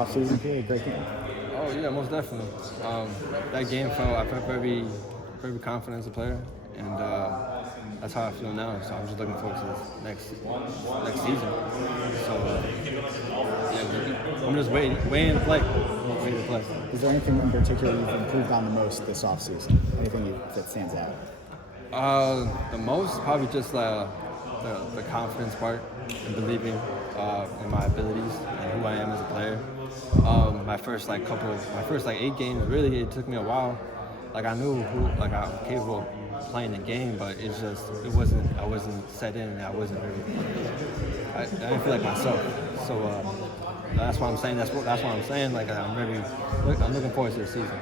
Offseason for a great game. Oh yeah, most definitely. That game I felt very, very confident as a player, and that's how I feel now. So I'm just looking forward to this next season. So yeah, I'm just waiting to play. Waiting to play. Is there anything in particular you've improved on the most this offseason? Anything that stands out? The most probably just the confidence part and believing in my abilities and who I am as a player. My first 8 games, really it took me a while. Like I knew I'm capable of playing the game, but I wasn't set in and I wasn't really I didn't feel like myself. So that's why I'm saying that's what I'm saying. Like I'm looking forward to the season.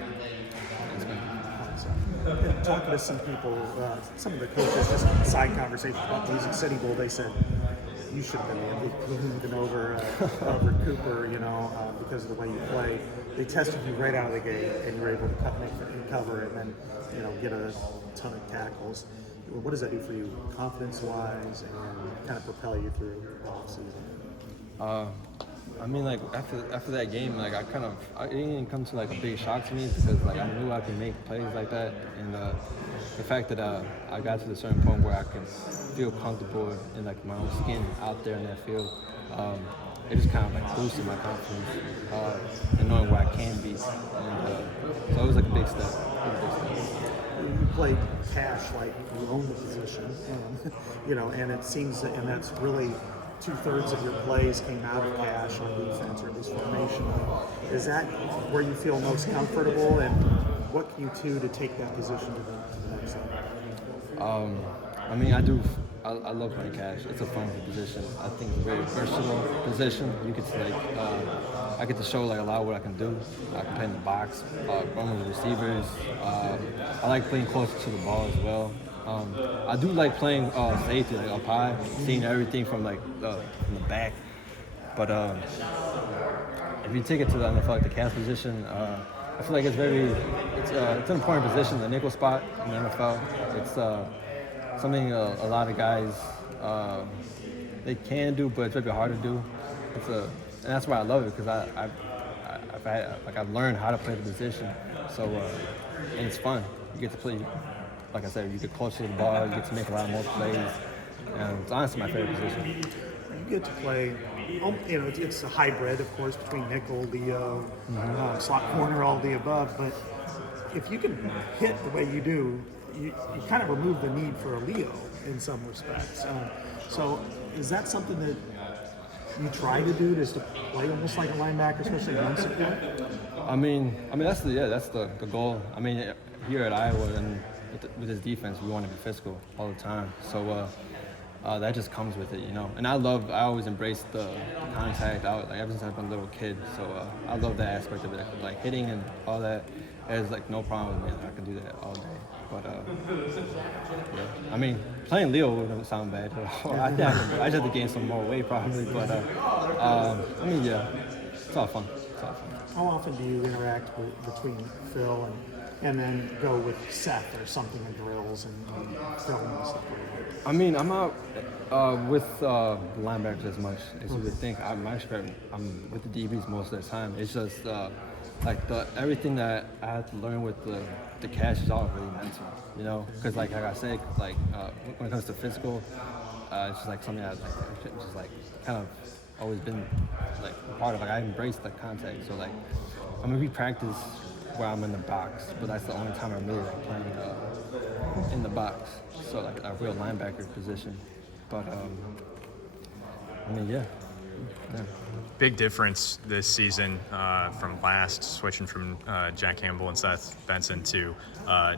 And talking to some people, some of the coaches, just side conversations about the Music City Bowl, they said you should have been the MVP even over Cooper, because of the way you play. They tested you right out of the gate, and you were able to cover, and then get a ton of tackles. What does that do for you, confidence-wise, and kind of propel you through the offseason? I mean, like after that game, like it didn't come to like a big shock to me because like I knew I could make plays like that, and the fact that I got to a certain point where I could feel comfortable in like my own skin out there in that field, it just kind of like boosted my confidence and knowing where I can be, and so it was like a big step. You played cash like you own the position, and it seems and that's really 2/3 of your plays came out of cash on defense, or at least formationally. Is that where you feel most comfortable, and what can you do to take that position to the next level? I mean, I love playing cash. It's a fun position. I think it's a very versatile position. You get to I get to show like a lot of what I can do. I can play in the box, run with the receivers. I like playing closer to the ball as well. I do like playing safety, like up high, seeing everything from from the back. But if you take it to the NFL, like the cast position, I feel like it's an important position, the nickel spot in the NFL. It's something a lot of guys they can do, but it's very hard to do. And that's why I love it because I've learned how to play the position. So and it's fun. You get to play. Like I said, you get closer to the ball, you get to make a lot more plays, and it's honestly my favorite position. You get to play, it's a hybrid, of course, between nickel, Leo, slot corner, all the above, but if you can hit the way you do, you kind of remove the need for a Leo in some respects. So is that something that you try to do, just to play almost like a linebacker, especially once a play? I mean that's the goal. I mean, here at Iowa and with this defense, we want to be physical all the time. So that just comes with it, And I always embrace the contact out, like ever since I've been a little kid. So I love that aspect of it, like hitting and all that. There's like no problem with me. I can do that all day. But yeah, I mean, playing Leo wouldn't sound bad at all. I just have to gain some more weight probably. But I mean, yeah, it's all fun. How often do you interact between Phil and then go with Seth or something in drills and film and stuff? I mean, I'm out with the linebackers as much as you would think. I'm with the DBs most of the time. It's just everything that I had to learn with the cash is all really mental, Because like I said, when it comes to physical, it's just like something that just like kind of always been like part of. Like I embrace the contact. So like we practice where I'm in the box, but that's the only time I'm really like playing in the box. So like a real linebacker position. But I mean, yeah. Big difference this season from last, switching from Jack Campbell and Seth Benson to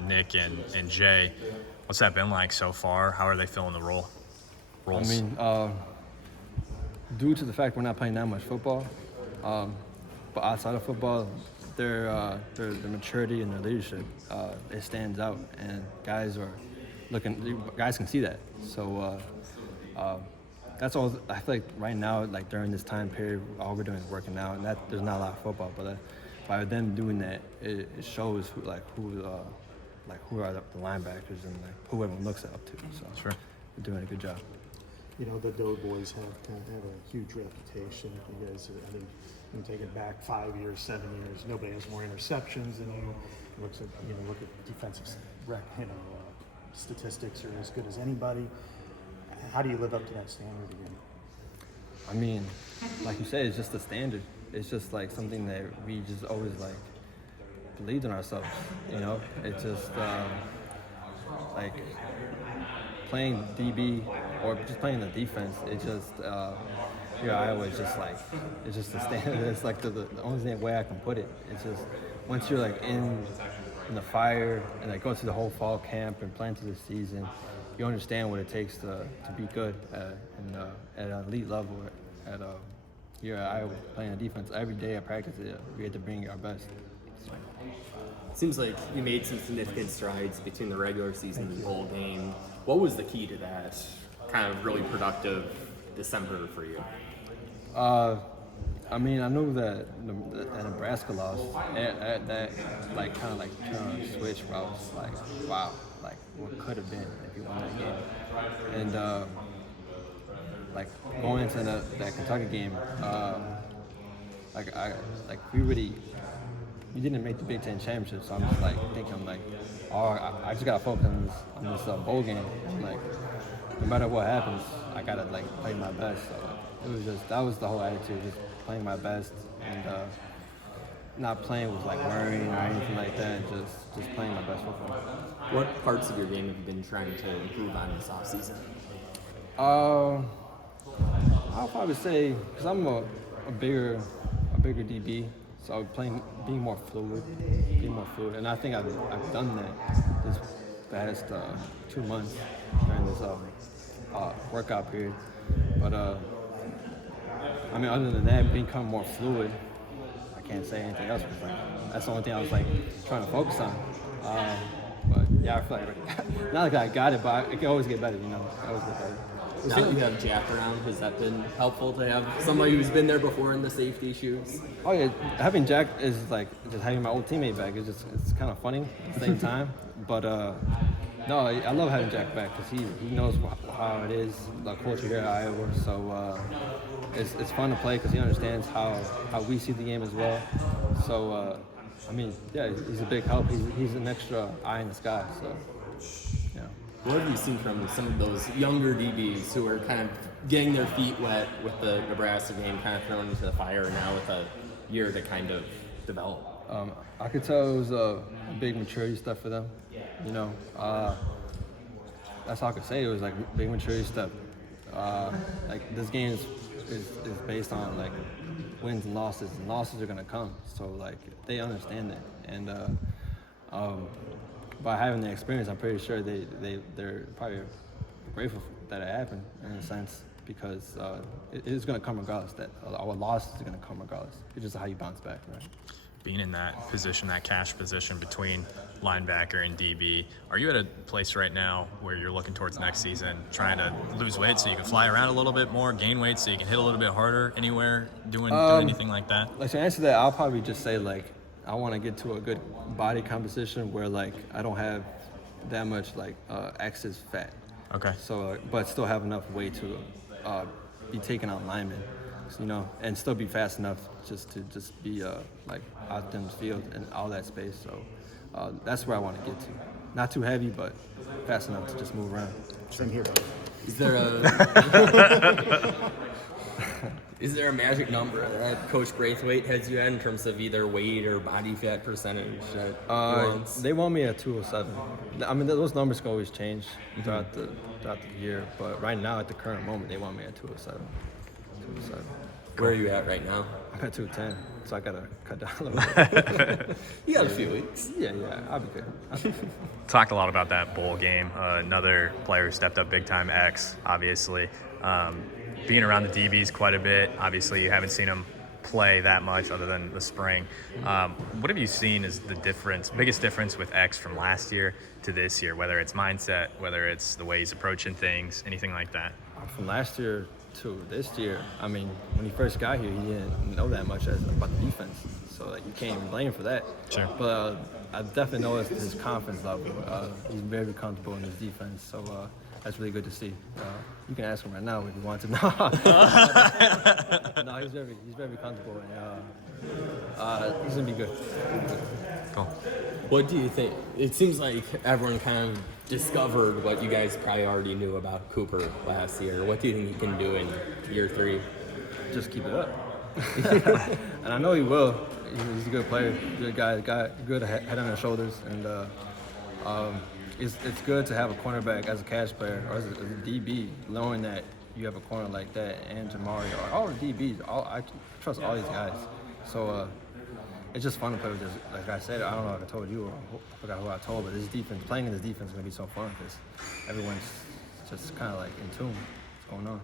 Nick and Jay. What's that been like so far? How are they filling the roles? I mean, due to the fact we're not playing that much football, but outside of football, their maturity and their leadership, it stands out, and guys can see that. So that's all. I feel like right now, like during this time period, all we're doing is working out, and there's not a lot of football. But by them doing that, it shows who are the linebackers and who everyone looks up to. So sure, they're doing a good job. The Doughboys have a huge reputation. You guys, You take it back 5 years, 7 years. Nobody has more interceptions than you. Look at defensive statistics are as good as anybody. How do you live up to that standard again? I mean, like you said, it's just a standard. It's just like something that we just always like believed in ourselves. You know, it's just like playing DB or just playing the defense. It's just here Iowa is just like it's just the standard. It's like the only way I can put it. It's just once you're like in the fire and like go through the whole fall camp and plan through the season, you understand what it takes to be good at an elite level at here at Iowa playing the defense. Every day at practice, we had to bring our best. So. Seems like you made some significant strides between the regular season and the bowl game. What was the key to that kind of really productive December for you? I mean, I knew that the Nebraska loss, at that like kind of like turn switch where I was like, wow, like what could have been if you won that game. And like going into that Kentucky game, we didn't make the Big Ten championship, so I'm just like thinking, I'm like, oh, I just gotta focus on this bowl game. I'm like, no matter what happens, I gotta like play my best. So it was just that was the whole attitude, just playing my best and not playing with like worrying or anything like that. Just playing my best football. What parts of your game have you been trying to improve on this offseason? I'll probably say because I'm a bigger DB, so being more fluid, and I think I've done that this past 2 months during this workout period. But I mean, other than that, become more fluid. I can't say anything else. But that's the only thing I was like trying to focus on. But yeah, I feel like not like I got it, but it can always get better. You know, always get better. Now that you have Jack around, has that been helpful to have somebody who's been there before in the safety shoes? Oh yeah, having Jack is like just having my old teammate back. It's kind of funny at the same time. But no, I love having Jack back because he knows how it is, the culture here at Iowa. So it's fun to play because he understands how we see the game as well. So I mean, yeah, he's a big help. He's an extra eye in the sky. So yeah. What have you seen from some of those younger DBs who are kind of getting their feet wet with the Nebraska game, kind of thrown into the fire now with a year to kind of develop? I could tell it was a big maturity step for them. You know, that's all I could say. It was like a big maturity step. Like this game is based on like wins and losses are gonna come. So like they understand that, and by having the experience, I'm pretty sure they're probably grateful that it happened in a sense because it is gonna come regardless. That our loss is gonna come regardless. It's just how you bounce back, right? Being in that position, that cash position between linebacker and DB, are you at a place right now where you're looking towards next season, trying to lose weight so you can fly around a little bit more, gain weight so you can hit a little bit harder anywhere, doing anything like that? Like to answer that, I'll probably just say like I want to get to a good body composition where like I don't have that much like excess fat. Okay. So, but still have enough weight to be taking out linemen, you know, and still be fast enough just to be like out in the field and all that space. So that's where I want to get to. Not too heavy, but fast enough to just move around. Same here, buddy. Is there a magic number that Coach Braithwaite has you at in terms of either weight or body fat percentage? They want me at 207. I mean, those numbers can always change throughout the year, but right now at the current moment, they want me at 207. 207. Where are you at right now? I'm at 210, so I gotta cut down a little bit. You got a few weeks. Yeah, I'll be good. Talked a lot about that bowl game. Another player who stepped up big time, X, obviously. Being around the DBs quite a bit, obviously you haven't seen him play that much other than the spring. What have you seen as the biggest difference with X from last year to this year, whether it's mindset, whether it's the way he's approaching things, anything like that? From last year to this year, I mean, when he first got here, he didn't know that much about the defense. So like, you can't even blame him for that. Sure. But I definitely noticed his confidence level. He's very comfortable in his defense. So that's really good to see. You can ask him right now if you want to. No, he's very comfortable, and he's gonna be good. Cool. What do you think? It seems like everyone kind of discovered what you guys probably already knew about Cooper last year. What do you think he can do in year 3? Just keep it up. And I know he will. He's a good player, good guy, good head on his shoulders, and it's good to have a cornerback as a cash player or as a DB, knowing that you have a corner like that and Jamari or all the DBs. I trust all these guys, so it's just fun to play with this. Like I said, I don't know if I told you or I forgot who I told, but this defense, playing in this defense is gonna be so fun because everyone's just kind of like in tune. What's going on?